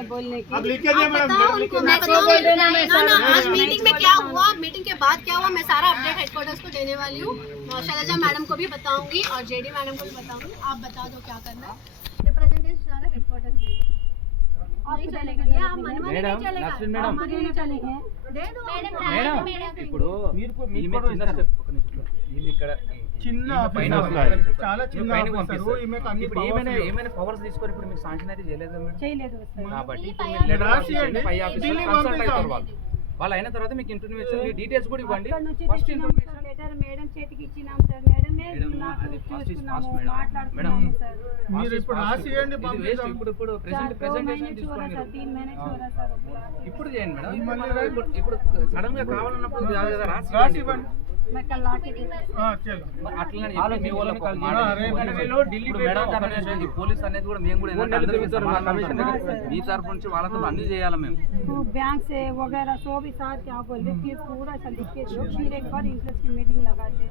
है बोलने की। अब लिख के दिया मैडम, आज मीटिंग में क्या हुआ, मीटिंग के बाद क्या हुआ, मैं सारा अपडेट हेडक्वार्टर्स को देने वाली हूँ। शैलजा मैडम को भी बताऊंगी और जेडी मैडम को भी बताऊंगी। आप बता दो क्या करना है। रिप्रेजेंटेशन सारा हेडक्वार्टर्स नहीं चलेगा, ये आप मनमानी नहीं चलेगा, मनमानी नहीं चलेगा। दे दो మేడం ఇప్పుడు ఈమె చిన్న స్టెప్ ఒక నిమిషం ఈమె ఇక్కడ చిన్న పైన చాలా చిన్న పైన ఆఫీసర్ ఈమెకు అన్ని ఇప్పుడు ఏమైనా పవర్స్ తీసుకొని ఇప్పుడు మీకు శాంక్షన్ అయితే చేయలేదు కదా మేడం చేయలేదు సార్ కాబట్టి ఇప్పుడు మీరు లెటర్ రాసియండి పై ఆఫీసర్ కన్సల్ట్ అవుతారు వాళ్ళు అయిన తర్వాత మీకు ఇన్ఫర్మేషన్ మీ డీటెయిల్స్ కూడా ఇవ్వండి ఫస్ట్ ఇన్ఫర్మేషన్ లెటర్ మేడం చేతికి ఇచ్చినాం సార్ మేడం అది ఫాస్ట్ ఇస్ ఫాస్ట్ మేడం మాట్లాడుతున్నాము సార్ మీరు ఇప్పుడు రాసియండి వేస్ట్ ఇప్పుడు ప్రెజెంటేషన్ తీసుకోండి 3 महीने छोड़ा सर ఇప్పుడు చేయండి మేడం ఇప్పుడు సడన్ గా కావాలన్నప్పుడు రాసి ఇవ్వండి मैं कल आके అట్లనే చెప్పి మీ వాళ్ళకి ఒక మాట ఇప్పుడు మేడం ఒక నిమిషం ఈ పోలీస్ అనేది కూడా మేము కూడా ఏంటంటే అందరికీ మీ తరఫు నుంచి వాళ్ళతో అన్ని చేయాలి మేము तो बैंक से वगैरह सो भी साथ क्या बोले फिर पूरा सा लिख के दो फिर एक बार इंटरेस्ट की मीटिंग लगाते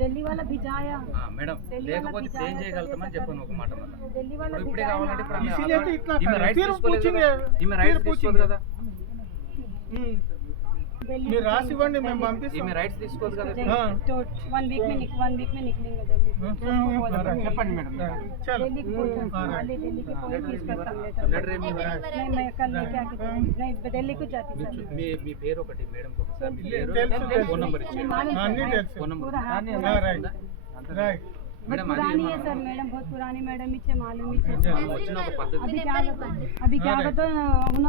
दिल्ली वाला भी जाया మేడం లేకపోతే ఇప్పుడు ఏం చేయగలుగుతామని చెప్పాను ఒక మాట మళ్ళీ दिल्ली वाला भी ఇప్పుడే కావాలంటే ఇప్పుడు इसीलिए तो इतना ఈమె कर- రైట్స్ फिर తీసుకోలేదు पूछेंगे, కదా ఈమె फिर రైట్స్ తీసుకోదు पूछेंगे। కదా మీరు రాసి ఇవ్వండి మేము ఈమె పంపిస్తాం రైట్స్ తీసుకోదు కదా तो 1 वीक में निकलेंगे दिल्ली చెప్పండి మేడం चलो दिल्ली को दिल्ली की कोई चीज करता లెటర్ ఏమి नहीं मैं कल लेके आके नहीं दिल्ली को जाती सर మీ పేరు ఒకటి మేడం ఒకసారి మీ పేరు తెలుసు, తెలుసు. ఫోన్ నంబర్ ఇచ్చేయండి అన్నీ తెలుసు ఫోన్ నంబర్ पूरा हाथ రైట్ రైట్ మేడం అది पुरानी है सर मैडम बहुत पुरानी मैडम ही मालूम ही వచ్చిన ఒక పద్ధతి अभी क्या बताओ उन्होंने